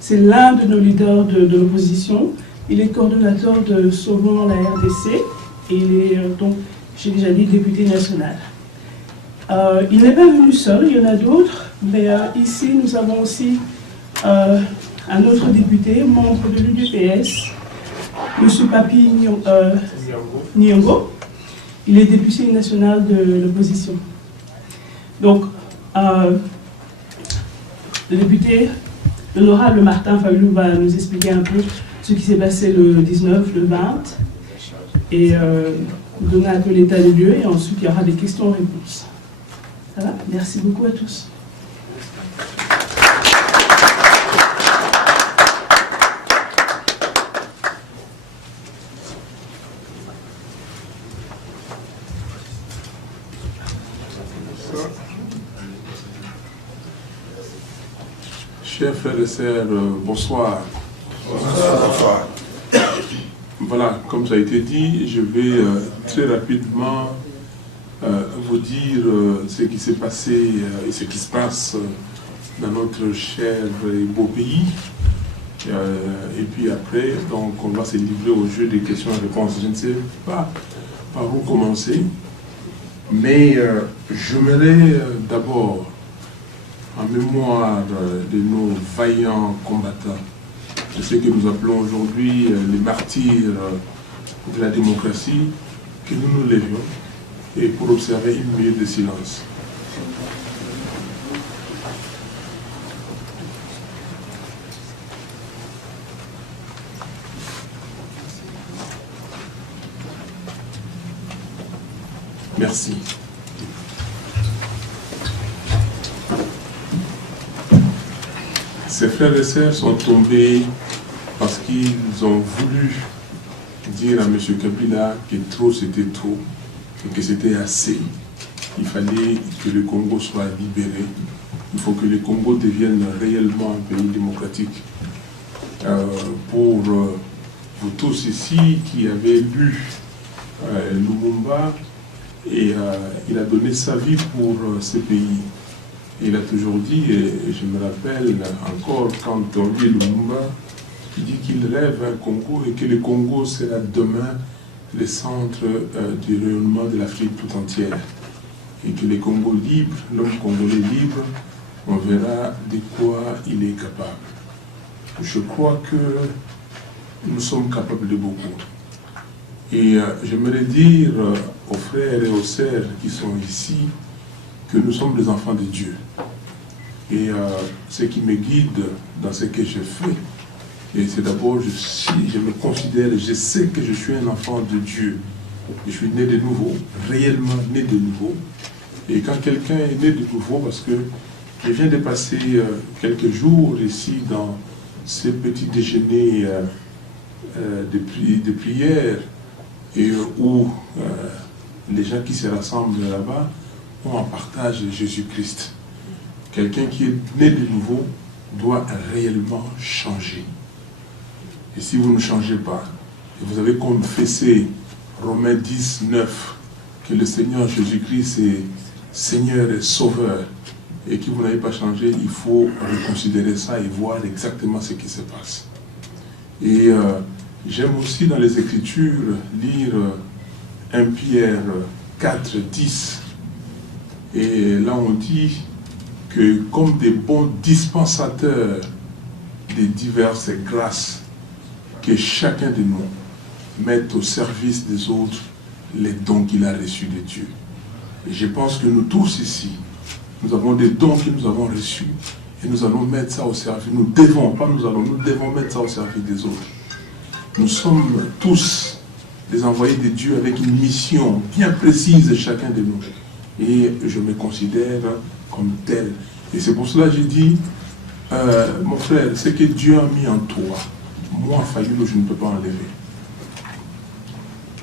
C'est l'un de nos leaders de l'opposition. Il est coordonnateur de Sauvons la RDC et il est donc, j'ai déjà dit, député national. Il n'est pas venu seul, il y en a d'autres, mais ici nous avons aussi un autre député, membre de l'UDPS, M. Papi Nyongo. Il est député national de l'opposition. Donc, le député, l'honorable Martin Fayulu va nous expliquer un peu ce qui s'est passé le 19, le 20, et nous donner un peu l'état des lieux, et ensuite il y aura des questions-réponses. Ça va? Merci beaucoup à tous. Chers frères et sœurs, bonsoir. Bonsoir. Voilà, comme ça a été dit, je vais très rapidement vous dire ce qui s'est passé et ce qui se passe dans notre cher et beau pays. Et puis après, donc, on va se livrer au jeu des questions et réponses. Je ne sais pas par où commencer, mais j'aimerais d'abord, en mémoire de nos vaillants combattants, de ceux que nous appelons aujourd'hui les martyrs de la démocratie, que nous nous levions et pour observer une minute de silence. Merci. Ces frères et sœurs sont tombés parce qu'ils ont voulu dire à M. Kabila que trop c'était trop et que c'était assez. Il fallait que le Congo soit libéré. Il faut que le Congo devienne réellement un pays démocratique. Pour vous tous ici qui avez lu Lumumba, et il a donné sa vie pour ce pays. Il a toujours dit, et je me rappelle encore quand on lit Lumumba, il dit qu'il rêve un Congo et que le Congo sera demain le centre du rayonnement de l'Afrique tout entière. Et que le Congo libre, l'homme congolais libre, on verra de quoi il est capable. Je crois que nous sommes capables de beaucoup. Et j'aimerais dire aux frères et aux sœurs qui sont ici que nous sommes les enfants de Dieu. Et ce qui me guide dans ce que je fais, et c'est d'abord, je me considère, je sais que je suis un enfant de Dieu. Je suis né de nouveau, réellement né de nouveau. Et quand quelqu'un est né de nouveau, parce que je viens de passer quelques jours ici dans ces petits déjeuners de prière, et où les gens qui se rassemblent là-bas ont en partage Jésus-Christ. Quelqu'un qui est né de nouveau doit réellement changer. Et si vous ne changez pas, et vous avez confessé Romains 10, 9, que le Seigneur Jésus-Christ est Seigneur et Sauveur, et que vous n'avez pas changé, il faut reconsidérer ça et voir exactement ce qui se passe. Et j'aime aussi dans les Écritures lire 1 Pierre 4, 10. Et là on dit que comme des bons dispensateurs des diverses grâces, que chacun de nous mette au service des autres les dons qu'il a reçus de Dieu. Et je pense que nous tous ici, nous avons des dons que nous avons reçus et nous allons mettre ça au service. Nous devons mettre ça au service des autres. Nous sommes tous des envoyés de Dieu avec une mission bien précise chacun de nous. Et je me considère comme tel. Et c'est pour cela que j'ai dit, mon frère, ce que Dieu a mis en toi, moi, Fayulu, je ne peux pas enlever.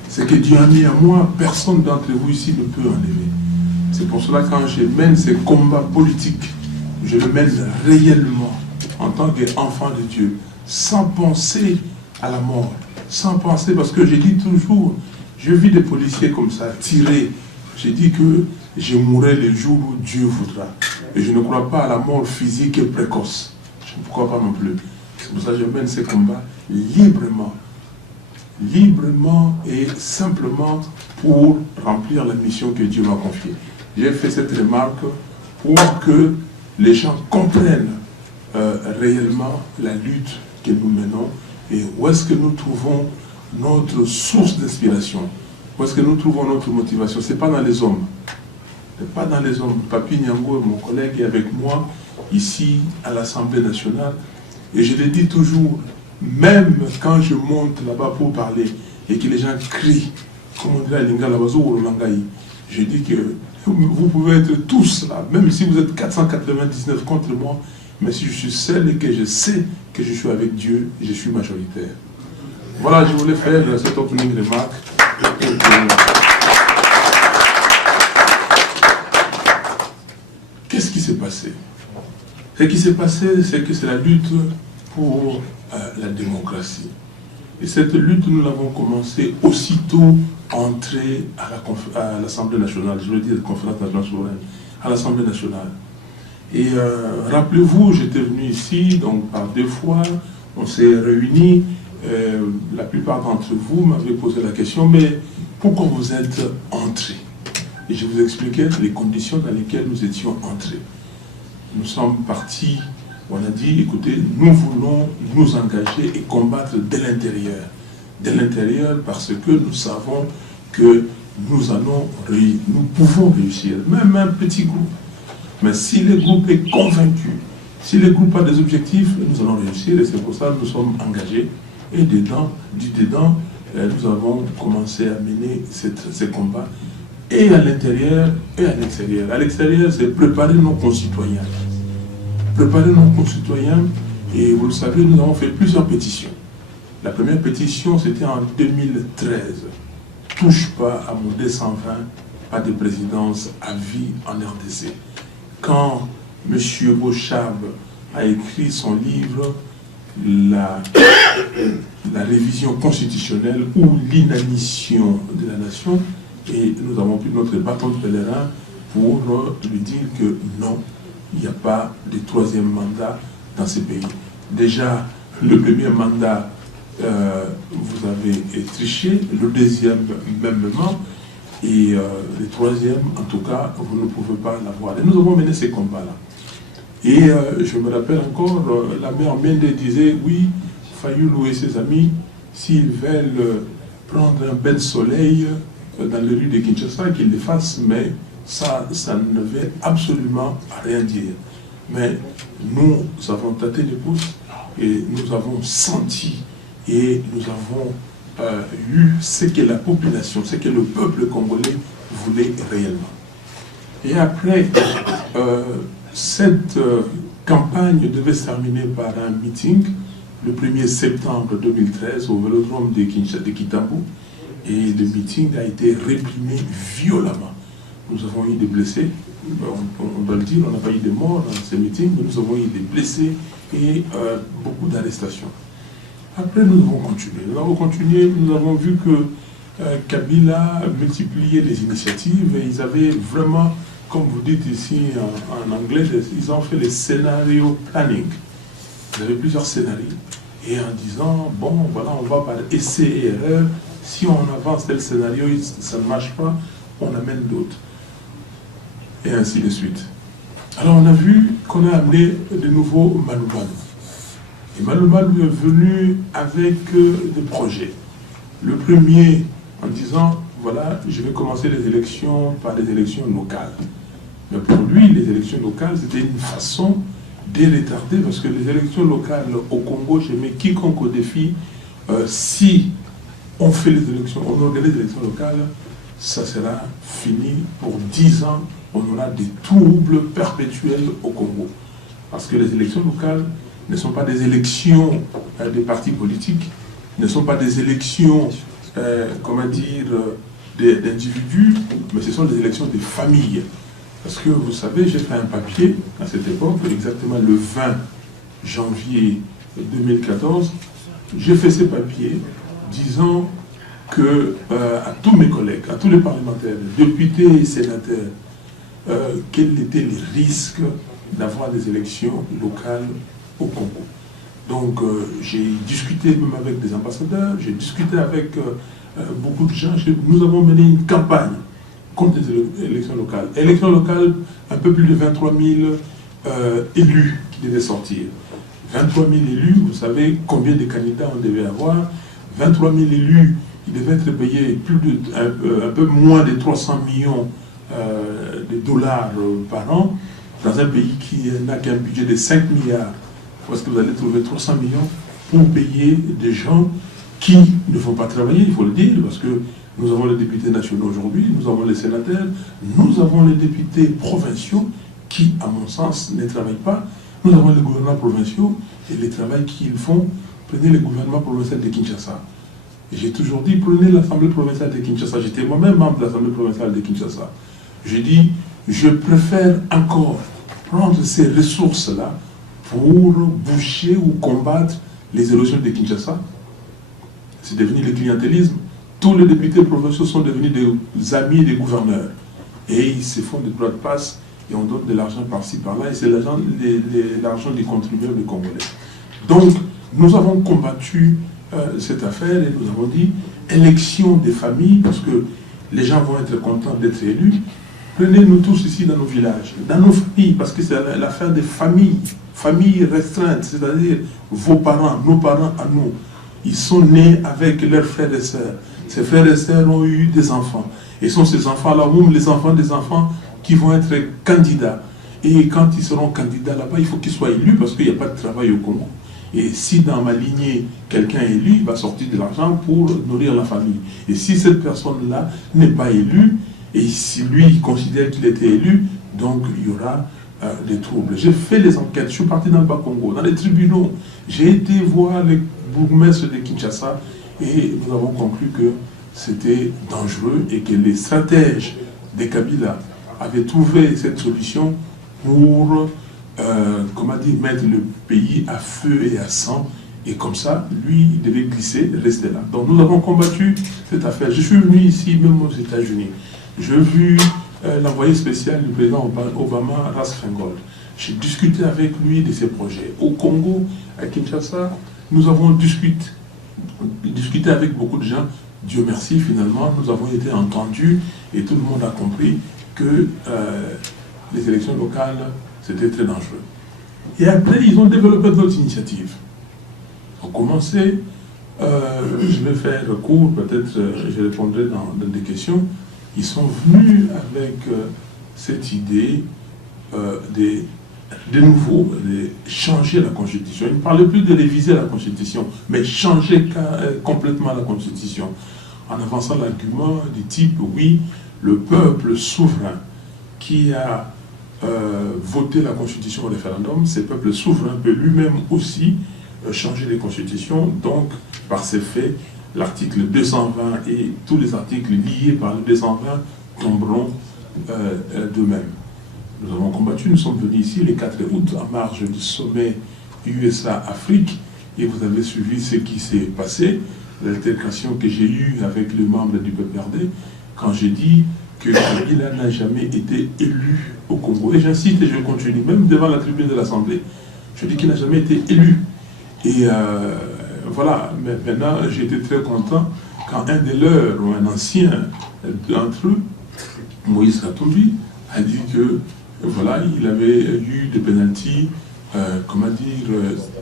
Ce que Dieu a mis en moi, personne d'entre vous ici ne peut enlever. C'est pour cela que quand je mène ces combats politiques, je le mène réellement en tant qu'enfant de Dieu, sans penser à la mort, sans penser, parce que je dis toujours, je vis des policiers comme ça, tirés. J'ai dit que je mourrai le jour où Dieu voudra. Et je ne crois pas à la mort physique et précoce. Je ne crois pas non plus. C'est pour ça que je mène ces combats librement. Librement et simplement pour remplir la mission que Dieu m'a confiée. J'ai fait cette remarque pour que les gens comprennent réellement la lutte que nous menons et où est-ce que nous trouvons notre source d'inspiration, où est-ce que nous trouvons notre motivation. Ce n'est pas dans les hommes. Ce n'est pas dans les hommes. Papi Nyango, mon collègue, est avec moi ici à l'Assemblée nationale. Et je le dis toujours, même quand je monte là-bas pour parler et que les gens crient, comme on dit là, je dis que vous pouvez être tous là, même si vous êtes 499 contre moi, mais si je suis seul et que je sais que je suis avec Dieu, je suis majoritaire. Voilà, je voulais faire cette opening remarque. Qu'est-ce qui s'est passé? Ce qui s'est passé, c'est que c'est la lutte pour la démocratie. Et cette lutte, nous l'avons commencée aussitôt entrée à l'Assemblée nationale, je veux dire, conférence nationale souveraine, à l'Assemblée nationale. Et rappelez-vous, j'étais venu ici, donc par 2 fois, on s'est réunis, la plupart d'entre vous m'avaient posé la question, mais pourquoi vous êtes entrés? Et je vous expliquais les conditions dans lesquelles nous étions entrés. Nous sommes partis, on a dit, écoutez, nous voulons nous engager et combattre de l'intérieur. De l'intérieur parce que nous savons que nous pouvons réussir, même un petit groupe. Mais si le groupe est convaincu, si le groupe a des objectifs, nous allons réussir et c'est pour ça que nous sommes engagés. Et dedans, nous avons commencé à mener ces combats et à l'intérieur et à l'extérieur. À l'extérieur, c'est préparer nos concitoyens. Préparer nos concitoyens, et vous le savez, nous avons fait plusieurs pétitions. La première pétition, c'était en 2013. Touche pas à mon 220, pas de présidence à vie en RDC. Quand M. Beauchab a écrit son livre, la révision constitutionnelle ou l'inanition de la nation, et nous avons pris notre bâton de pèlerin pour lui dire que non, il n'y a pas de 3e mandat dans ce pays. Déjà, le premier mandat, vous avez triché, le 2e mêmement, et le 3e, en tout cas, vous ne pouvez pas l'avoir. Et nous avons mené ces combats-là. Et je me rappelle encore, la mère Mende disait, oui, Fayoulou et ses amis, s'ils veulent prendre un bain de soleil dans les rues de Kinshasa, qu'ils le fassent, mais ça ne veut absolument rien dire. Mais nous avons tâté les pouces et nous avons senti et nous avons eu ce que la population, ce que le peuple congolais voulait réellement. Et après, cette campagne devait se terminer par un meeting le 1er septembre 2013 au vélodrome de Kitambo. Et le meeting a été réprimé violemment. Nous avons eu des blessés, on doit le dire, on n'a pas eu de morts dans ce meeting, mais nous avons eu des blessés et beaucoup d'arrestations. Après, nous avons continué. Nous avons vu que Kabila multipliait les initiatives et ils avaient vraiment, comme vous dites ici en anglais, ils ont fait les scénarios planning. Ils avaient plusieurs scénarios. Et en disant, bon, voilà, on va par essai et erreur. Si on avance tel scénario, ça ne marche pas, on amène d'autres. Et ainsi de suite. Alors on a vu qu'on a amené de nouveau Maloumalou. Et Maloumalou est venu avec des projets. Le premier en disant, voilà, je vais commencer les élections par les élections locales. Mais pour lui, les élections locales, c'était une façon de retarder, parce que les élections locales au Congo, je mets quiconque au défi, si on fait les élections, on organise les élections locales, ça sera fini pour 10 ans, on aura des troubles perpétuels au Congo. Parce que les élections locales ne sont pas des élections des partis politiques, ne sont pas des élections, comment dire, d'individus, mais ce sont des élections des familles. Parce que vous savez, j'ai fait un papier à cette époque, exactement le 20 janvier 2014, j'ai fait ce papier disant que à tous mes collègues, à tous les parlementaires, députés et sénateurs, quels étaient les risques d'avoir des élections locales au Congo. Donc Donc j'ai discuté même avec des ambassadeurs, j'ai discuté avec beaucoup de gens. Nous avons mené une campagne contre les élections locales. Élections locales, un peu plus de 23 000 élus qui devaient sortir. 23 000 élus, vous savez combien de candidats on devait avoir. 23 000 élus, ils devaient être payés un peu moins de 300 millions de dollars par an, dans un pays qui n'a qu'un budget de 5 milliards. Parce que vous allez trouver 300 millions pour payer des gens qui ne vont pas travailler, il faut le dire, parce que nous avons les députés nationaux aujourd'hui, nous avons les sénateurs, nous avons les députés provinciaux qui, à mon sens, ne travaillent pas. Nous avons les gouvernements provinciaux et le travail qu'ils font. Prenez le gouvernement provincial de Kinshasa. Et j'ai toujours dit, prenez l'Assemblée provinciale de Kinshasa. J'étais moi-même membre de l'Assemblée provinciale de Kinshasa. J'ai dit, je préfère encore prendre ces ressources-là pour boucher ou combattre les érosions de Kinshasa. C'est devenu le clientélisme. Tous les députés provinciaux sont devenus des amis des gouverneurs. Et ils se font des droits de passe et on donne de l'argent par-ci, par-là. Et c'est l'argent des contribuables congolais. Donc, nous avons combattu cette affaire et nous avons dit élection des familles, parce que les gens vont être contents d'être élus. Prenez-nous tous ici dans nos villages, dans nos familles, parce que c'est l'affaire des familles, familles restreintes, c'est-à-dire vos parents, nos parents à nous. Ils sont nés avec leurs frères et sœurs. Ces frères et sœurs ont eu des enfants. Et sont ces enfants-là, ou les enfants des enfants, qui vont être candidats. Et quand ils seront candidats là-bas, il faut qu'ils soient élus, parce qu'il n'y a pas de travail au Congo. Et si dans ma lignée, quelqu'un est élu, il va sortir de l'argent pour nourrir la famille. Et si cette personne-là n'est pas élue, et si lui il considère qu'il était élu, donc il y aura des troubles. J'ai fait les enquêtes, je suis parti dans le Bas-Congo, dans les tribunaux. J'ai été voir les bourgmestres de Kinshasa et nous avons conclu que c'était dangereux et que les stratèges de Kabila avaient trouvé cette solution pour mettre le pays à feu et à sang. Et comme ça, lui, il devait glisser, rester là. Donc nous avons combattu cette affaire. Je suis venu ici, même aux États-Unis. J'ai vu l'envoyé spécial du président Obama, Ras Feingold. J'ai discuté avec lui de ses projets. Au Congo, à Kinshasa, nous avons discuté avec beaucoup de gens. Dieu merci, finalement, nous avons été entendus et tout le monde a compris que les élections locales, c'était très dangereux. Et après, ils ont développé d'autres initiatives. Ils ont commencé, je vais faire court, peut-être je répondrai dans des questions. Ils sont venus avec cette idée de nouveau, de changer la Constitution. Ils ne parlaient plus de réviser la Constitution, mais changer complètement la Constitution. En avançant l'argument du type, oui, le peuple souverain qui a voté la Constitution au référendum, ce peuple souverain peut lui-même aussi changer les constitutions. Donc, par ces faits, l'article 220 et tous les articles liés par le 220 tomberont d'eux-mêmes. Nous avons combattu, nous sommes venus ici le 4 août en marge du sommet USA-Afrique et vous avez suivi ce qui s'est passé, l'altercation que j'ai eue avec le membre du PPRD quand j'ai dit que Kabila n'a jamais été élu au Congo. Et j'insiste et je continue, même devant la tribune de l'Assemblée. Je dis qu'il n'a jamais été élu. Et voilà, mais maintenant j'étais très content quand un de leurs, ou un ancien d'entre eux, Moïse Katumbi, a dit que voilà, il avait eu des pénaltys,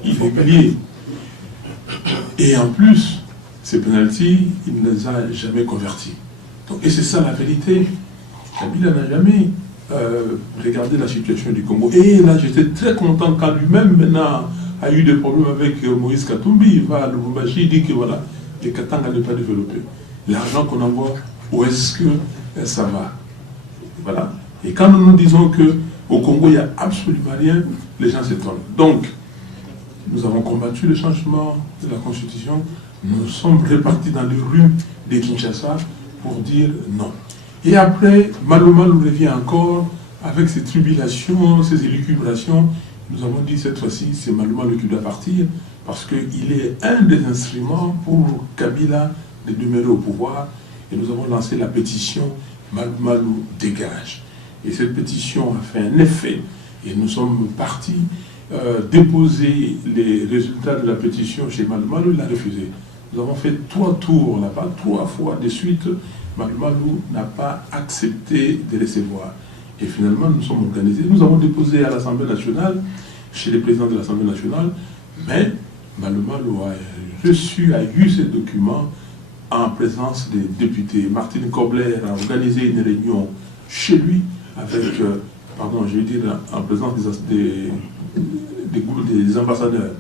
irréguliers. Et en plus, ces pénaltys, il ne les a jamais convertis. Donc, et c'est ça la vérité. Kabila n'a jamais regardé la situation du Congo. Et là, j'étais très content quand lui-même, maintenant, a eu des problèmes avec Moïse Katumbi. Il va à Lubumbashi, il dit que voilà, les Katanga n'est pas développé. L'argent qu'on envoie, où est-ce que ça va? Voilà. Et quand nous nous disons qu'au Congo, il n'y a absolument rien, les gens s'étonnent. Donc, nous avons combattu le changement de la Constitution. Nous sommes répartis dans les rues de Kinshasa pour dire non. Et après, Maloma nous revient encore avec ses tribulations, ses élucubrations. Nous avons dit cette fois-ci, c'est Maloma qui doit partir parce qu'il est un des instruments pour Kabila de demeurer au pouvoir. Et nous avons lancé la pétition Malou dégage. Et cette pétition a fait un effet. Et nous sommes partis déposer les résultats de la pétition chez Malumalu, il a refusé. Nous avons fait 3 tours là-bas, 3 fois de suite. Malumalu n'a pas accepté de recevoir. Et finalement, nous sommes organisés. Nous avons déposé à l'Assemblée nationale, chez les présidents de l'Assemblée nationale, mais Malumalu a eu ces documents en présence des députés. Martine Kobler a organisé une réunion chez lui avec, en présence des ambassadeurs.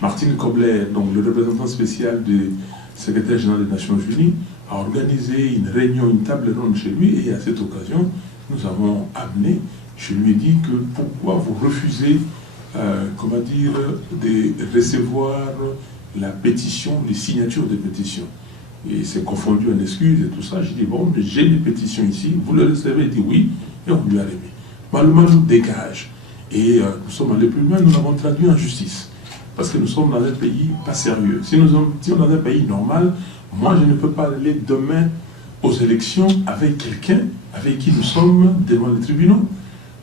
Martine Kobler, donc le représentant spécial du secrétaire général des Nations Unies, a organisé une réunion, une table ronde chez lui, et à cette occasion, nous avons amené, je lui ai dit que pourquoi vous refusez, de recevoir la pétition, les signatures des pétitions. Et il s'est confondu en excuses et tout ça. J'ai dit, bon, j'ai les pétitions ici, vous les recevez? Il dit oui, et on lui a remis. Malumalu dégage. Et nous sommes allés plus loin, nous l'avons traduit en justice. Parce que nous sommes dans un pays pas sérieux. Si nous sommes dans un pays normal, moi je ne peux pas aller demain aux élections avec quelqu'un avec qui nous sommes devant les tribunaux.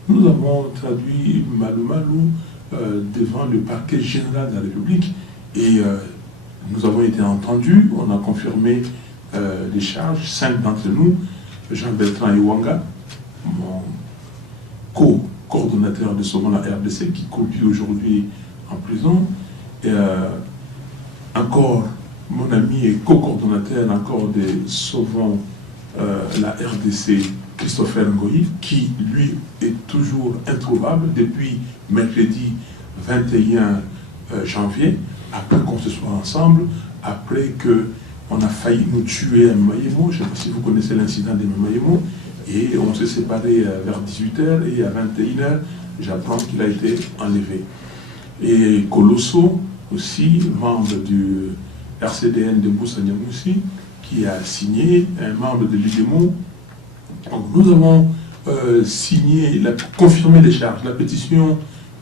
Nous avons traduit Malumalu devant le parquet général de la République et nous avons été entendus, on a confirmé les charges, 5 d'entre nous, Jean-Bertrand Iwanga, mon co-coordonnateur de Sauvons la RDC, qui copie aujourd'hui en prison, et encore mon ami et co-coordonnateur encore de Sauvons la RDC, Christopher Ngoï, qui lui est toujours introuvable depuis mercredi 21 janvier, après qu'on se soit ensemble, après qu'on a failli nous tuer à Mayemo. Je ne sais pas si vous connaissez l'incident de Mayemo, et on s'est séparés vers 18h, et à 21h, j'apprends qu'il a été enlevé. Et Colosso, aussi, membre du RCDN de Boussagnamoussi, qui a signé, un membre de l'UDEMO. Donc nous avons signé, confirmé les charges. La pétition,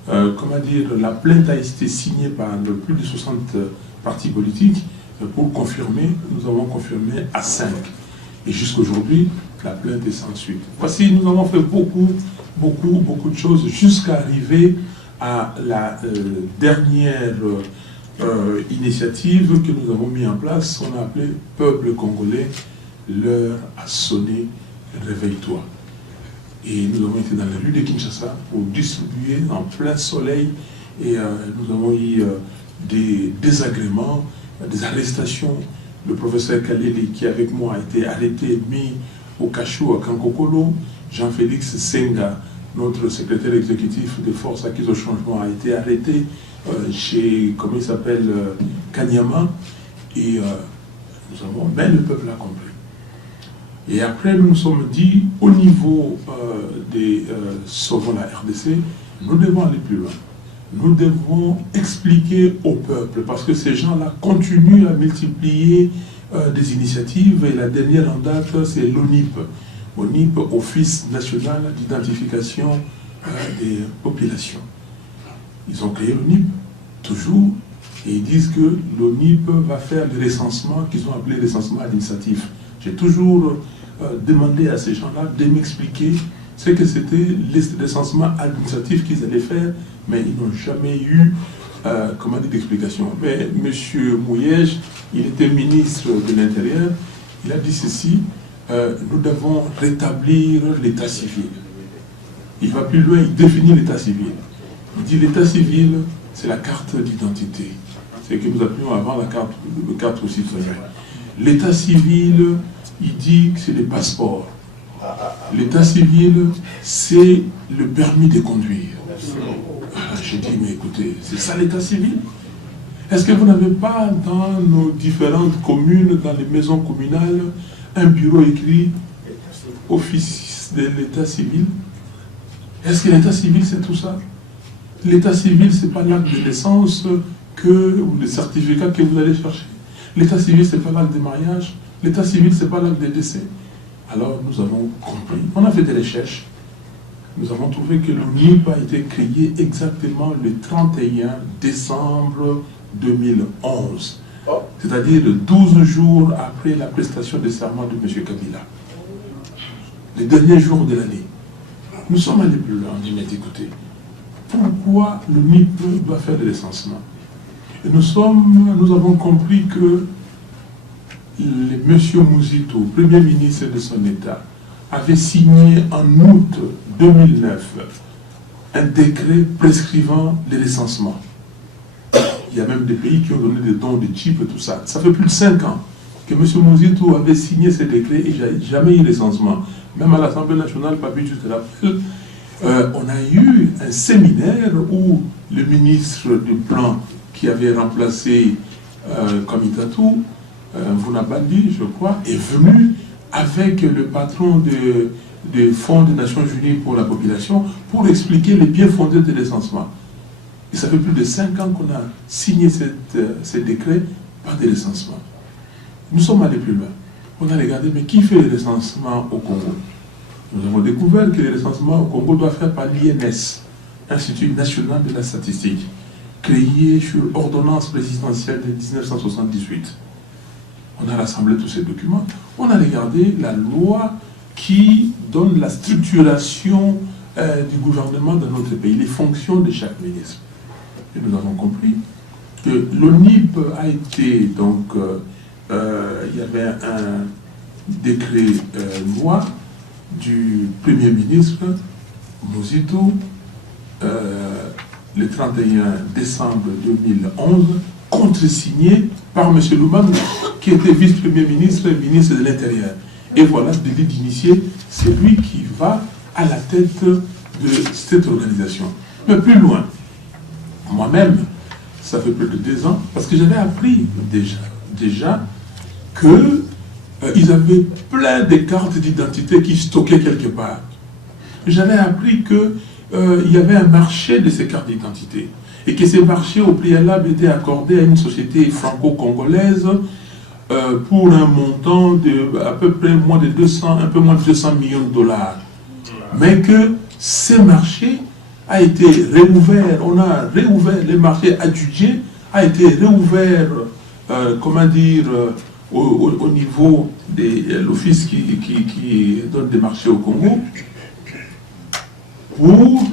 la plainte a été signée par plus de 60 partis politiques. Pour confirmer, nous avons confirmé à 5. Et jusqu'aujourd'hui, la plainte est sans suite. Voici, nous avons fait beaucoup de choses jusqu'à arriver à la dernière initiative que nous avons mise en place. On a appelé Peuple congolais, l'heure a sonné, réveille-toi. Et nous avons été dans les rues de Kinshasa pour distribuer en plein soleil, et nous avons eu des désagréments, des arrestations. Le professeur Kaleli, qui avec moi a été arrêté, mis au cachot à Kankokolo. Jean-Félix Senga, notre secrétaire exécutif des forces acquises au changement, a été arrêté chez, comment il s'appelle, Kanyama. Et nous avons, mais le peuple a compris. Et après, nous nous sommes dit, au niveau des Sauvons la RDC, nous devons aller plus loin. Nous devons expliquer au peuple, parce que ces gens-là continuent à multiplier des initiatives, et la dernière en date, c'est l'ONIP. ONIP, Office national d'identification des populations. Ils ont créé l'ONIP, toujours, et ils disent que l'ONIP va faire le recensement qu'ils ont appelé recensement administratif. J'ai toujours demandé à ces gens-là de m'expliquer ce que c'était le recensement administratif qu'ils allaient faire, mais ils n'ont jamais eu d'explication. Mais M. Mouyej, il était ministre de l'Intérieur, il a dit ceci, nous devons rétablir l'état civil. Il va plus loin, il définit l'état civil. Il dit l'état civil, c'est la carte d'identité. C'est ce que nous appelions avant la carte aux citoyens. L'état civil, il dit que c'est les passeports. L'état civil, c'est le permis de conduire. J'ai dit, mais écoutez, c'est ça l'état civil? Est-ce que vous n'avez pas dans nos différentes communes, dans les maisons communales, un bureau écrit Office de l'état civil? Est-ce que l'état civil, c'est tout ça? L'état civil, ce n'est pas l'acte de naissance ou le certificat que vous allez chercher. L'état civil, ce n'est pas l'acte de mariage. L'état civil, ce n'est pas l'acte de décès. Alors, nous avons compris. On a fait des recherches. Nous avons trouvé que l'ONIP a été créé exactement le 31 décembre 2011. C'est-à-dire 12 jours après la prestation de serment de M. Kabila. Les derniers jours de l'année. Nous sommes allés plus loin. On dit, mais écoutez, pourquoi le NIP doit faire des recensements. Et nous avons compris que M. Mouzito, Premier ministre de son État, avait signé en août 2009 un décret prescrivant les recensements. Il y a même des pays qui ont donné des dons de chips et tout ça. Ça fait plus de 5 ans que M. Mouzito avait signé ce décret et il n'y a jamais eu de recensement. Même à l'Assemblée nationale, pas plus juste rappel, on a eu un séminaire où le ministre du Plan qui avait remplacé Komitatou, Vunabandi, je crois, est venu avec le patron du Fonds des Nations Unies pour la population pour expliquer les bien fondés des recensements. Et ça fait plus de 5 ans qu'on a signé ce décret par des recensements. Nous sommes allés plus loin. On a regardé, mais qui fait les recensements au Congo? Nous avons découvert que les recensements au Congo doivent faire par l'INS, Institut National de la Statistique, créé sur ordonnance présidentielle de 1978. On a rassemblé tous ces documents. On a regardé la loi qui donne la structuration du gouvernement dans notre pays, les fonctions de chaque ministre. Et nous avons compris que l'ONIP a été, donc, il y avait un décret loi du Premier ministre Mouzito le 31 décembre 2011, contresigné par M. Lumumba, qui était vice-premier ministre et ministre de l'Intérieur. Et voilà, délit d'initié, c'est lui qui va à la tête de cette organisation. Mais plus loin, moi-même, ça fait plus de 2 ans, parce que j'avais appris déjà que ils avaient plein de cartes d'identité qui stockaient quelque part. J'avais appris qu'il y avait un marché de ces cartes d'identité et que ces marchés au préalable étaient accordés à une société franco-congolaise pour un montant de à peu près un peu moins de 200 millions de dollars. Mais que ces marchés a été réouvert, on a réouvert les marchés adjugés, a été réouvert, au niveau de l'office qui donne des marchés au Congo, pour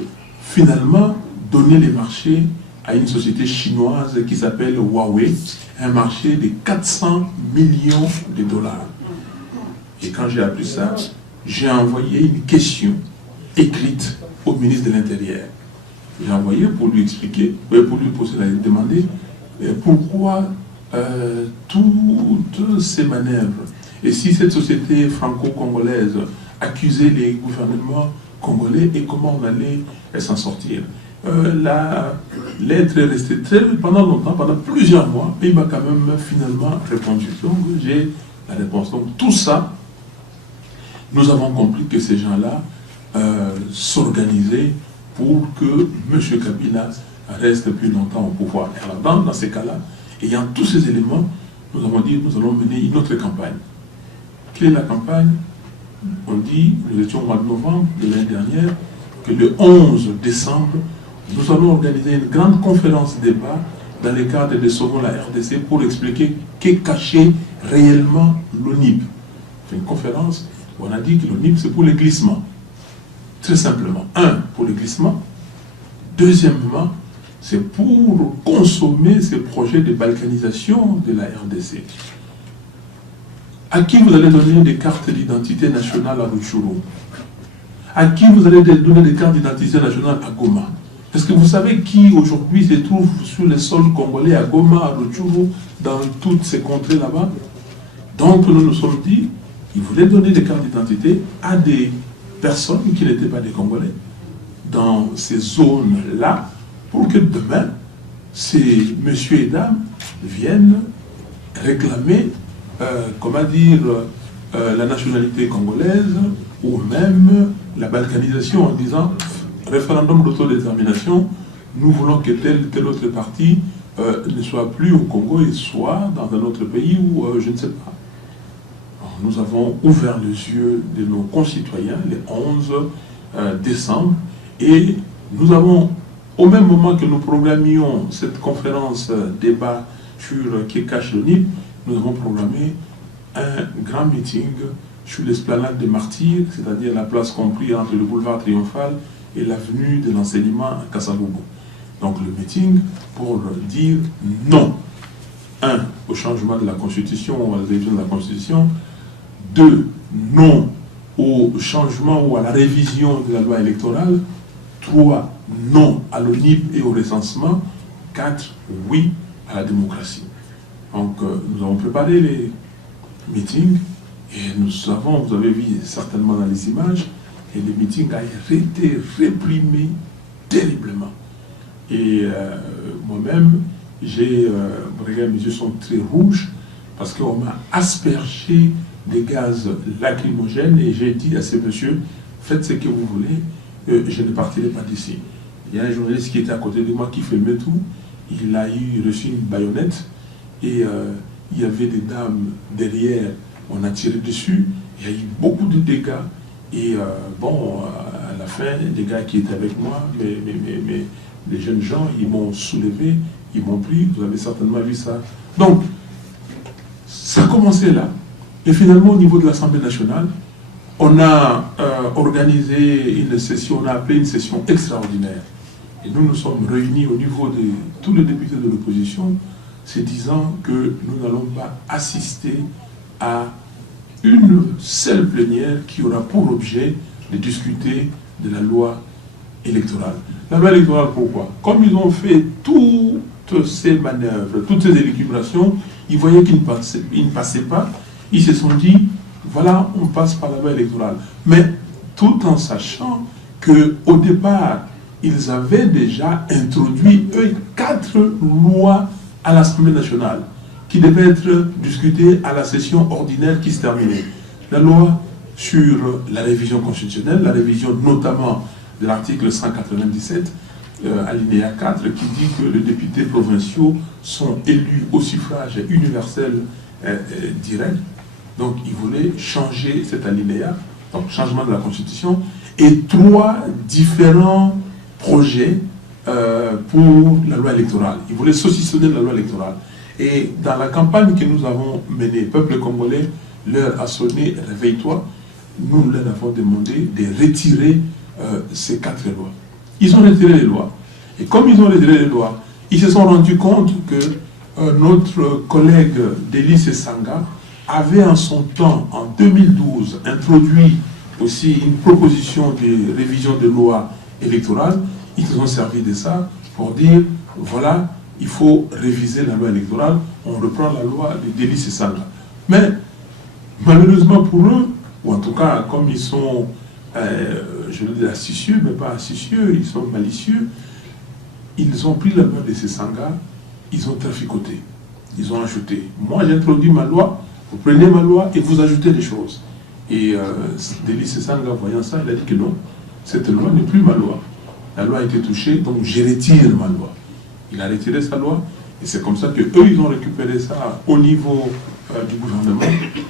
finalement donner les marchés à une société chinoise qui s'appelle Huawei, un marché de 400 millions de dollars. Et quand j'ai appris ça, j'ai envoyé une question écrite au ministre de l'Intérieur. J'ai envoyé pour lui expliquer, pour lui poser la demander pourquoi toutes ces manœuvres. Et si cette société franco-congolaise accusait les gouvernements congolais et comment on allait s'en sortir. La lettre est restée pendant longtemps, pendant plusieurs mois, et il m'a quand même finalement répondu. Donc j'ai la réponse. Donc tout ça, nous avons compris que ces gens-là s'organisaient pour que M. Kabila reste plus longtemps au pouvoir. Et alors dans ces cas-là, ayant tous ces éléments, nous avons dit nous allons mener une autre campagne. Quelle est la campagne? On dit, nous étions au mois de novembre de l'année dernière, que le 11 décembre, nous allons organiser une grande conférence débat dans le cadre de Sauvons la RDC pour expliquer qu'est caché réellement l'ONIP. C'est une conférence où on a dit que l'ONIP c'est pour les glissements. Très simplement. Pour les glissements. Deuxièmement, c'est pour consommer ces projets de balkanisation de la RDC. À qui vous allez donner des cartes d'identité nationale à Rutshuru? À qui vous allez donner des cartes d'identité nationale à Goma? Est-ce que vous savez qui aujourd'hui se trouve sur les sols congolais à Goma, à Rutshuru, dans toutes ces contrées là-bas? Donc nous nous sommes dit, ils voulaient donner des cartes d'identité à des personnes qui n'étaient pas des Congolais dans ces zones-là, pour que demain, ces messieurs et dames viennent réclamer la nationalité congolaise ou même la balkanisation en disant référendum d'autodétermination, nous voulons que tel autre parti ne soit plus au Congo et soit dans un autre pays ou je ne sais pas. Alors, nous avons ouvert les yeux de nos concitoyens le 11 décembre et nous avons, au même moment que nous programmions cette conférence débat sur qui cache l'ONIP, nous avons programmé un grand meeting sur l'esplanade des Martyrs, c'est-à-dire la place comprise entre le boulevard Triomphal et l'avenue de l'enseignement à Kassabobo. Donc le meeting pour dire non. 1. Au changement de la Constitution, à la révision de la Constitution. 2. Non au changement ou à la révision de la loi électorale. 3. Non à l'ONIP et au recensement. 4. Oui à la démocratie. Donc nous avons préparé les meetings et nous savons, vous avez vu certainement dans les images, et les meetings ont été réprimés terriblement. Et moi-même, regarde, mes yeux sont très rouges parce qu'on m'a aspergé des gaz lacrymogènes et j'ai dit à ces messieurs, faites ce que vous voulez, je ne partirai pas d'ici. Il y a un journaliste qui était à côté de moi qui filmait tout, il a reçu une baïonnette et il y avait des dames derrière, on a tiré dessus, il y a eu beaucoup de dégâts et à la fin, les gars qui étaient avec moi, les jeunes gens, ils m'ont soulevé, ils m'ont pris, vous avez certainement vu ça. Donc, ça a commencé là. Et finalement, au niveau de l'Assemblée nationale, on a organisé une session, on a appelé une session extraordinaire. Et nous nous sommes réunis au niveau de tous les députés de l'opposition, se disant que nous n'allons pas assister à une seule plénière qui aura pour objet de discuter de la loi électorale. La loi électorale, pourquoi? Comme ils ont fait toutes ces manœuvres, toutes ces élucubrations, ils voyaient qu'ils ne passaient pas, ils se sont dit, voilà, on passe par la loi électorale. Mais tout en sachant qu'au départ, ils avaient déjà introduit, eux, 4 lois à l'Assemblée nationale, qui devaient être discutées à la session ordinaire qui se terminait. La loi sur la révision constitutionnelle, la révision notamment de l'article 197, alinéa 4, qui dit que les députés provinciaux sont élus au suffrage universel direct. Donc, ils voulaient changer cet alinéa, donc changement de la Constitution, et 3 différents projets pour la loi électorale. Ils voulaient saucissonner la loi électorale. Et dans la campagne que nous avons menée, peuple congolais leur a sonné « Réveille-toi », nous leur avons demandé de retirer ces 4 lois. Ils ont retiré les lois. Et comme ils ont retiré les lois, ils se sont rendus compte que notre collègue Delis Sanga avait en son temps, en 2012, introduit aussi une proposition de révision de loi électorale. Ils se sont servis de ça pour dire, voilà, il faut réviser la loi électorale, on reprend la loi de Delis Sanga. Mais, malheureusement pour eux, ou en tout cas, comme ils sont, je le dis astucieux, mais pas astucieux, ils sont malicieux, ils ont pris la loi de Sanga, ils ont traficoté, ils ont ajouté. Moi, j'introduis ma loi, vous prenez ma loi et vous ajoutez des choses. Et Delis Sanga, voyant ça, il a dit que non, cette loi n'est plus ma loi. La loi a été touchée, donc je retire ma loi. Il a retiré sa loi, et c'est comme ça qu'eux, ils ont récupéré ça au niveau du gouvernement.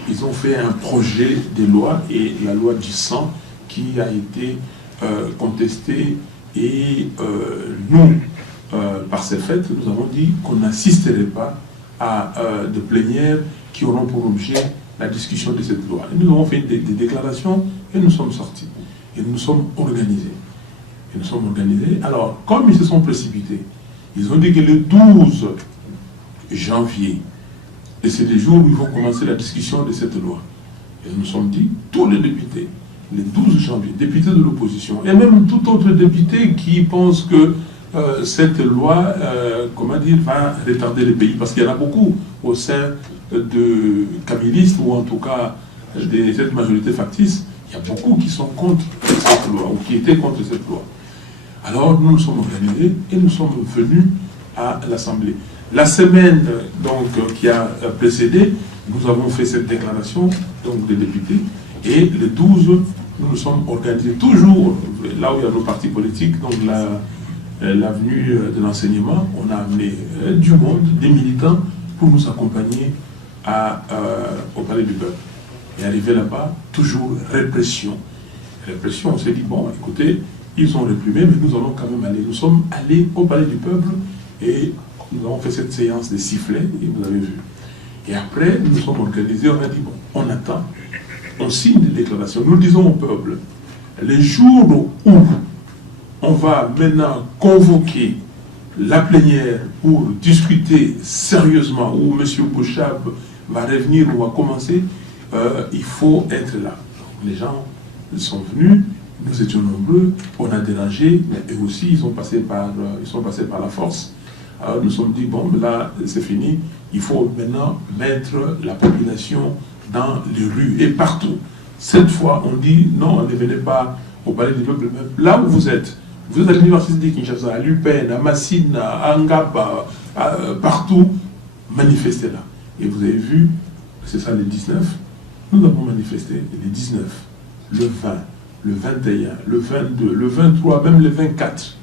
Ils ont fait un projet de loi, et la loi du sang qui a été contestée. Et nous, par ces fêtes, nous avons dit qu'on n'assisterait pas à de plénières qui auront pour objet la discussion de cette loi. Et nous avons fait des déclarations, et nous sommes sortis. Et nous sommes organisés. Et nous sommes organisés. Alors, comme ils se sont précipités, ils ont dit que le 12 janvier, et c'est le jour où ils vont commencer la discussion de cette loi. Et nous sommes dit, tous les députés, le 12 janvier, députés de l'opposition, et même tout autre député qui pense que cette loi, comment dire, va retarder le pays, parce qu'il y en a beaucoup au sein de kabylistes, ou en tout cas de cette majorité factice, il y a beaucoup qui sont contre cette loi, ou qui étaient contre cette loi. Alors nous nous sommes organisés et nous sommes venus à l'Assemblée. La semaine donc, qui a précédé, nous avons fait cette déclaration donc, des députés, et le 12, nous nous sommes organisés toujours là où il y a nos partis politiques, donc l'avenue de l'enseignement. On a amené du monde, des militants, pour nous accompagner au Palais du Peuple. Et arrivé là-bas, toujours répression. Répression, on s'est dit, bon, écoutez, ils ont réprimé, mais nous allons quand même aller. Nous sommes allés au Palais du Peuple et nous avons fait cette séance des sifflets, et vous avez vu. Et après, nous sommes organisés, on a dit, bon, on attend, on signe des déclarations. Nous disons au peuple, les jours où on va maintenant convoquer la plénière pour discuter sérieusement, où M. Bouchab va revenir, on va commencer, il faut être là. Donc, les gens sont venus, nous étions nombreux, on a dérangé, mais eux aussi, ils sont passés par la force. Alors nous nous sommes dit, bon, là, c'est fini, il faut maintenant mettre la population dans les rues et partout. Cette fois, on dit, non, ne venez pas au palais du peuple, mais là où vous êtes à l'université de Kinshasa, à l'UPN, à Massine, à Angaba, partout, manifestez là. Et vous avez vu, c'est ça le 19, nous avons manifesté le 19, le 20, le 21, le 22, le 23, même le 24.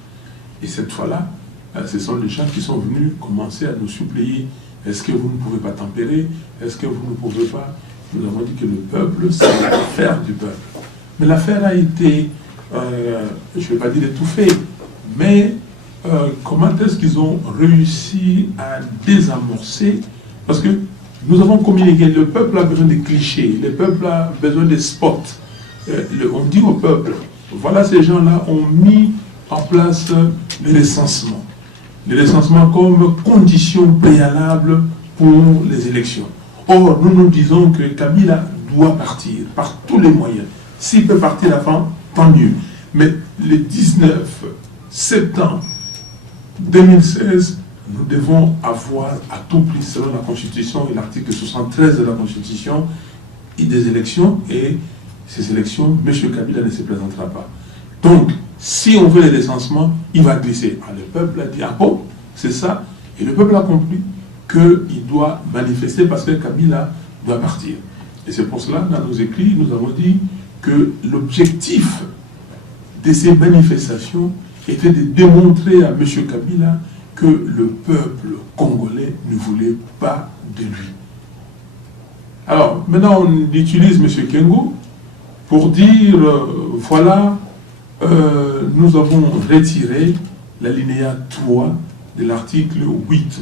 Et cette fois-là, ce sont les gens qui sont venus commencer à nous supplier. Est-ce que vous ne pouvez pas tempérer? Est-ce que vous ne pouvez pas? Nous avons dit que le peuple, c'est l'affaire du peuple. Mais l'affaire a été, je ne vais pas dire étouffée, mais comment est-ce qu'ils ont réussi à désamorcer? Parce que nous avons communiqué, le peuple a besoin de clichés, le peuple a besoin de spots. On dit au peuple, voilà, ces gens-là ont mis en place le recensement. Le recensement comme condition préalable pour les élections. Or, nous nous disons que Kabila doit partir par tous les moyens. S'il peut partir avant, tant mieux. Mais le 19 septembre 2016, nous devons avoir à tout prix, selon la Constitution et l'article 73 de la Constitution, des élections, et ces élections, M. Kabila ne se présentera pas. Donc, si on veut les recensements, il va glisser. Alors, le peuple a dit, ah bon, c'est ça. Et le peuple a compris qu'il doit manifester parce que Kabila doit partir. Et c'est pour cela, dans nos écrits, nous avons dit que l'objectif de ces manifestations était de démontrer à M. Kabila que le peuple congolais ne voulait pas de lui. Alors, maintenant, on utilise M. Kengo pour dire, voilà, nous avons retiré l'alinéa 3 de l'article 8.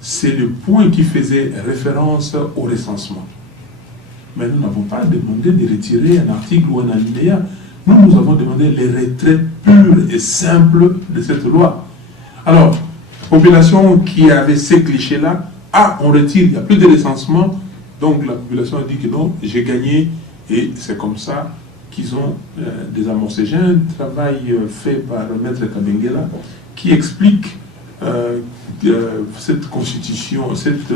C'est le point qui faisait référence au recensement. Mais nous n'avons pas demandé de retirer un article ou un alinéa. Nous avons demandé le retrait pur et simple de cette loi. Alors, population qui avait ces clichés-là, on retire, il n'y a plus de recensement. Donc la population a dit que non, j'ai gagné. Et c'est comme ça qu'ils ont désamorcé. J'ai un travail fait par Maître Kabengela qui explique cette constitution, cette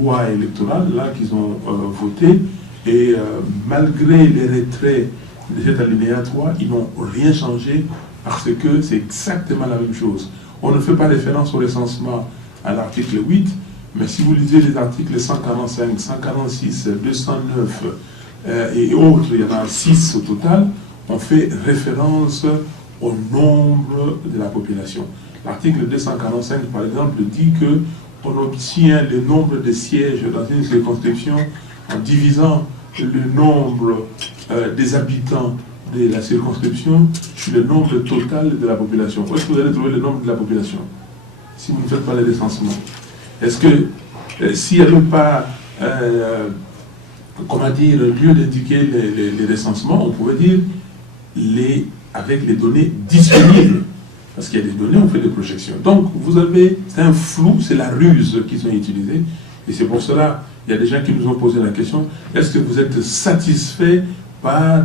loi électorale là qu'ils ont votée, et malgré les retraits de cet alinéa 3, ils n'ont rien changé parce que c'est exactement la même chose. On ne fait pas référence au recensement à l'article 8, mais si vous lisez les articles 145, 146, 209 et autres, il y en a 6 au total, on fait référence au nombre de la population. L'article 245, par exemple, dit qu'on obtient le nombre de sièges dans une circonscription en divisant le nombre des habitants de la circonscription sur le nombre total de la population. Où est-ce que vous allez trouver le nombre de la population si vous ne faites pas les recensements? Est-ce que s'il n'y avait pas, comment dire, lieu d'indiquer les recensements, on pouvait dire avec les données disponibles? Parce qu'il y a des données, on fait des projections. Donc, vous avez, c'est un flou, c'est la ruse qu'ils ont utilisée. Et c'est pour cela, il y a des gens qui nous ont posé la question, est-ce que vous êtes satisfait par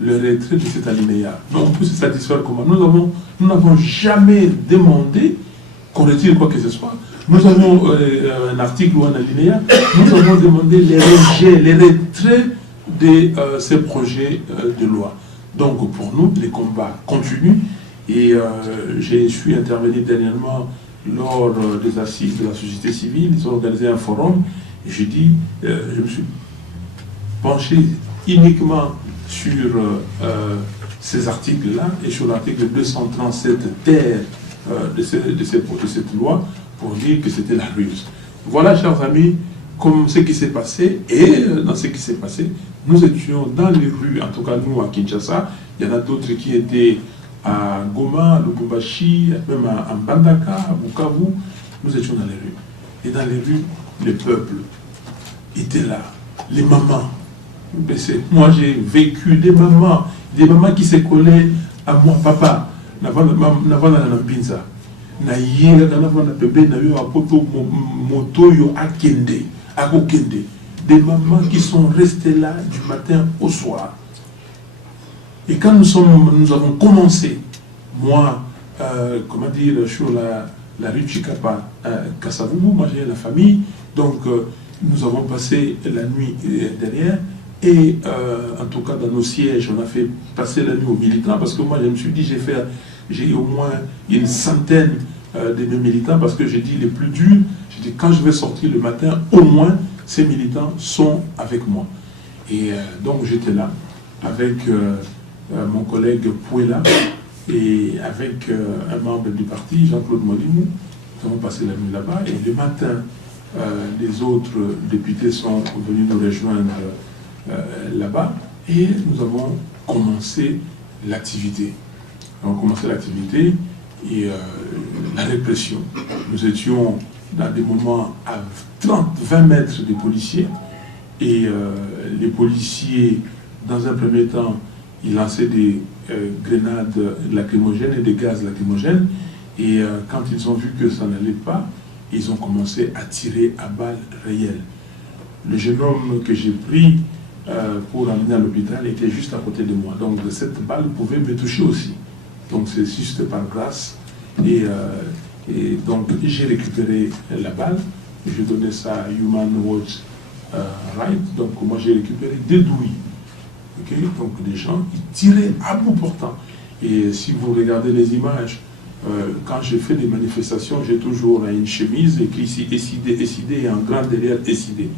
le retrait de cet alinéa? Non, on peut se satisfaire comment? Nous n'avons jamais demandé qu'on retire quoi que ce soit. Nous avons un article ou un alinéa, nous avons demandé les rejets, les retraits de ces projets de loi. Donc, pour nous, les combats continuent. Et je suis intervenu dernièrement lors des assises de la société civile. Ils ont organisé un forum et j'ai dit, je me suis penché uniquement sur ces articles-là et sur l'article 237 terre de cette loi pour dire que c'était la ruse. Voilà, chers amis, comme ce qui s'est passé. Et dans ce qui s'est passé, nous étions dans les rues, en tout cas nous à Kinshasa. Il y en a d'autres qui étaient à Goma, à Lubumbashi, même à Mbandaka, à Bukavu. Nous étions dans les rues. Et dans les rues, le peuple était là. Les mamans. Moi, j'ai vécu des mamans qui se collaient à moi, papa. navana na mpinza na yega navana bébé na yo apoto moto yo akende akokende. Des mamans qui sont restées là du matin au soir. Et quand nous avons commencé, moi, comment dire, sur la rue Chikapa, Kassavubu, moi j'ai la famille, donc nous avons passé la nuit derrière, et en tout cas dans nos sièges, on a fait passer la nuit aux militants, parce que moi je me suis dit, j'ai au moins une centaine de mes militants, parce que j'ai dit les plus durs, j'ai dit quand je vais sortir le matin, au moins ces militants sont avec moi. Et donc j'étais là, avec mon collègue Pouela, et avec un membre du parti, Jean-Claude Molimou. Nous avons passé la nuit là-bas, et le matin, les autres députés sont venus nous rejoindre là-bas, et nous avons commencé l'activité. Nous avons commencé l'activité et la répression. Nous étions dans des moments à 20 mètres des policiers, et les policiers, dans un premier temps, ils lançaient des grenades lacrymogènes et des gaz lacrymogènes, et quand ils ont vu que ça n'allait pas, ils ont commencé à tirer à balles réelles. Le jeune homme que j'ai pris pour l'emmener à l'hôpital était juste à côté de moi, donc cette balle pouvait me toucher aussi. Donc c'est juste par grâce, et donc j'ai récupéré la balle, j'ai donné ça à Human Rights Right, donc moi j'ai récupéré des douilles. Okay? Donc les gens, ils tiraient à bout portant. Et si vous regardez les images, quand je fais des manifestations, j'ai toujours une chemise écrit ici SID et un grand derrière SID.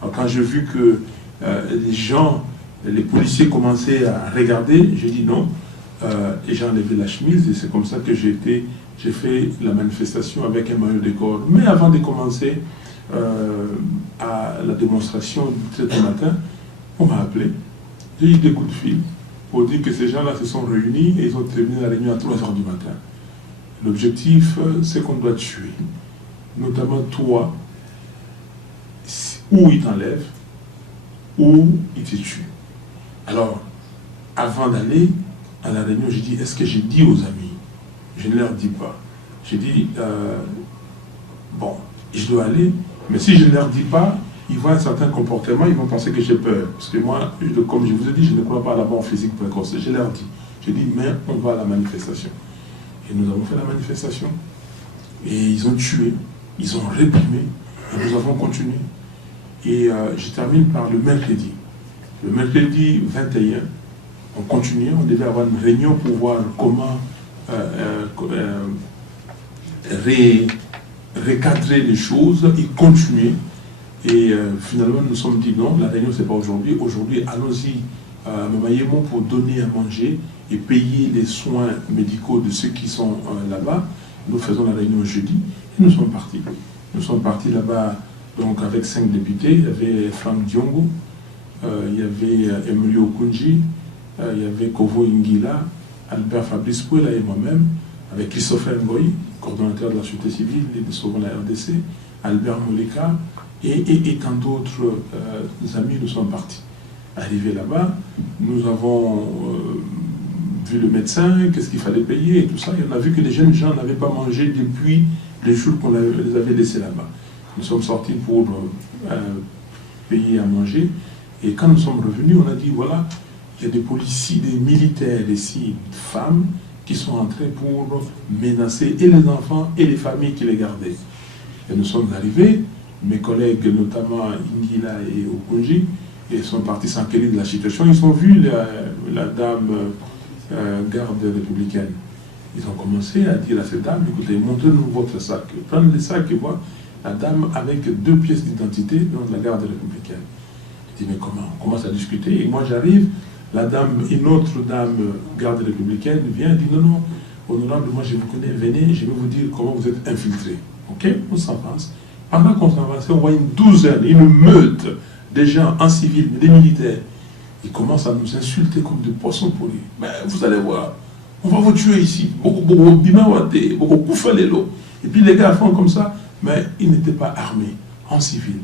Alors quand j'ai vu que les gens, les policiers commençaient à regarder, j'ai dit non, et j'ai enlevé la chemise, et c'est comme ça que j'ai fait la manifestation avec un maillot de corps. Mais avant de commencer à la démonstration de ce matin, on m'a appelé. J'ai eu des coups de fil pour dire que ces gens-là se sont réunis et ils ont terminé la réunion à 3 h du matin. L'objectif, c'est qu'on doit tuer, notamment toi, ou ils t'enlèvent, ou ils te tuent. Alors, avant d'aller à la réunion, j'ai dit, est-ce que j'ai dit aux amis? Je ne leur dis pas. J'ai dit, bon, je dois aller, mais si je ne leur dis pas, ils voient un certain comportement, ils vont penser que j'ai peur. Parce que moi, comme je vous ai dit, je ne crois pas à la mort physique précoce. Je leur dis. J'ai dit, mais on va à la manifestation. Et nous avons fait la manifestation. Et ils ont tué, ils ont réprimé, et nous avons continué. Et je termine par le mercredi. Le mercredi 21, on continuait, on devait avoir une réunion pour voir comment recadrer les choses et continuer. Et finalement, nous nous sommes dit non, la réunion, ce n'est pas aujourd'hui. Aujourd'hui, allons-y à Mamayemo pour donner à manger et payer les soins médicaux de ceux qui sont là-bas. Nous faisons la réunion jeudi et nous sommes partis. Nous sommes partis là-bas donc, avec 5 députés. Il y avait Franck Diongo, il y avait Emilio Okunji, il y avait Kovo Ingila, Albert Fabrice Pouela et moi-même, avec Christopher Ngoy, coordonnateur de la société civile et de Sauvons la RDC, Albert Moleka, et tant d'autres amis, nous sommes partis. Arrivés là-bas, nous avons vu le médecin, qu'est-ce qu'il fallait payer et tout ça. Et on a vu que les jeunes gens n'avaient pas mangé depuis les jours qu'on les avait laissés là-bas. Nous sommes sortis pour payer à manger. Et quand nous sommes revenus, on a dit, voilà, il y a des policiers, des militaires ici, femmes, qui sont entrés pour menacer et les enfants et les familles qui les gardaient. Et nous sommes arrivés, mes collègues, notamment Ingila et Okunji, ils sont partis s'enquérir de la situation. Ils ont vu la dame garde républicaine. Ils ont commencé à dire à cette dame, écoutez, montrez-nous votre sac. Prenez le sac et voir la dame avec 2 pièces d'identité de la garde républicaine. Je dis, mais comment? On commence à discuter. Et moi, j'arrive, la dame, une autre dame garde républicaine vient et dit, non, non, honorable, moi, je vous connais, venez, je vais vous dire comment vous êtes infiltré. OK? On s'avance. Pendant qu'on s'avance, on voit une douzaine, une meute des gens en civil, des militaires. Ils commencent à nous insulter comme des poissons pourris. Ben, vous allez voir, on va vous tuer ici. Et puis les gars font comme ça, mais ils n'étaient pas armés, en civil.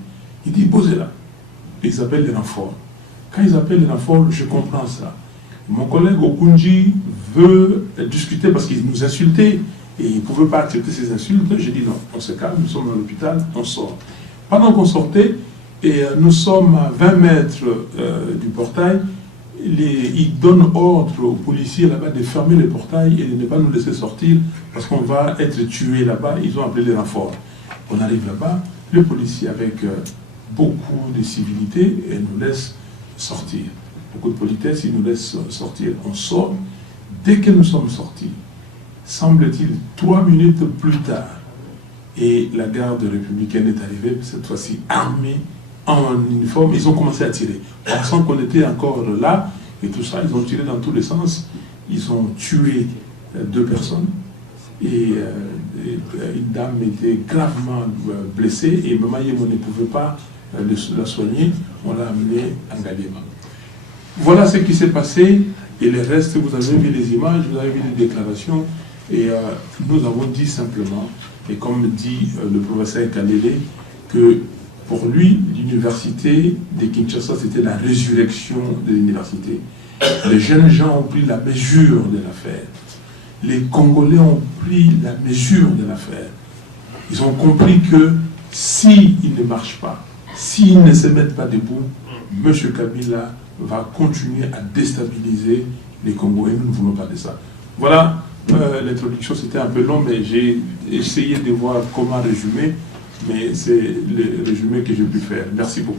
Ils disent, posez là. Ils appellent les renforts. Quand ils appellent les renforts, je comprends ça. Mon collègue Okunji veut discuter parce qu'il nous insultait et il ne pouvait pas accepter ces insultes. J'ai dit non, on se calme, nous sommes à l'hôpital, on sort. Pendant qu'on sortait, et nous sommes à 20 mètres du portail, ils donnent ordre aux policiers là-bas de fermer le portail et de ne pas nous laisser sortir parce qu'on va être tués là-bas. Ils ont appelé les renforts. On arrive là-bas, le policier avec beaucoup de civilité et nous laisse sortir. Beaucoup de politesse, il nous laisse sortir. On sort. Dès que nous sommes sortis, semble-t-il 3 minutes plus tard, et la garde républicaine est arrivée, cette fois-ci armée, en uniforme, ils ont commencé à tirer. Pensant qu'on était encore là, et tout ça, ils ont tiré dans tous les sens. Ils ont tué 2 personnes, et une dame était gravement blessée, et Maman Yemo ne pouvait pas la soigner. On l'a amenée en Galiema. Voilà ce qui s'est passé, et le reste, vous avez vu les images, vous avez vu les déclarations, et nous avons dit simplement, et comme dit le professeur Kalele, que pour lui, l'université de Kinshasa, c'était la résurrection de l'université. Les jeunes gens ont pris la mesure de l'affaire. Les Congolais ont pris la mesure de l'affaire. Ils ont compris que s'ils ne marchent pas, s'ils ne se mettent pas debout, M. Kabila va continuer à déstabiliser les Congolais. Nous ne voulons pas de ça. Voilà, l'introduction, c'était un peu long, mais j'ai essayé de voir comment résumer. Mais c'est le résumé que j'ai pu faire. Merci beaucoup.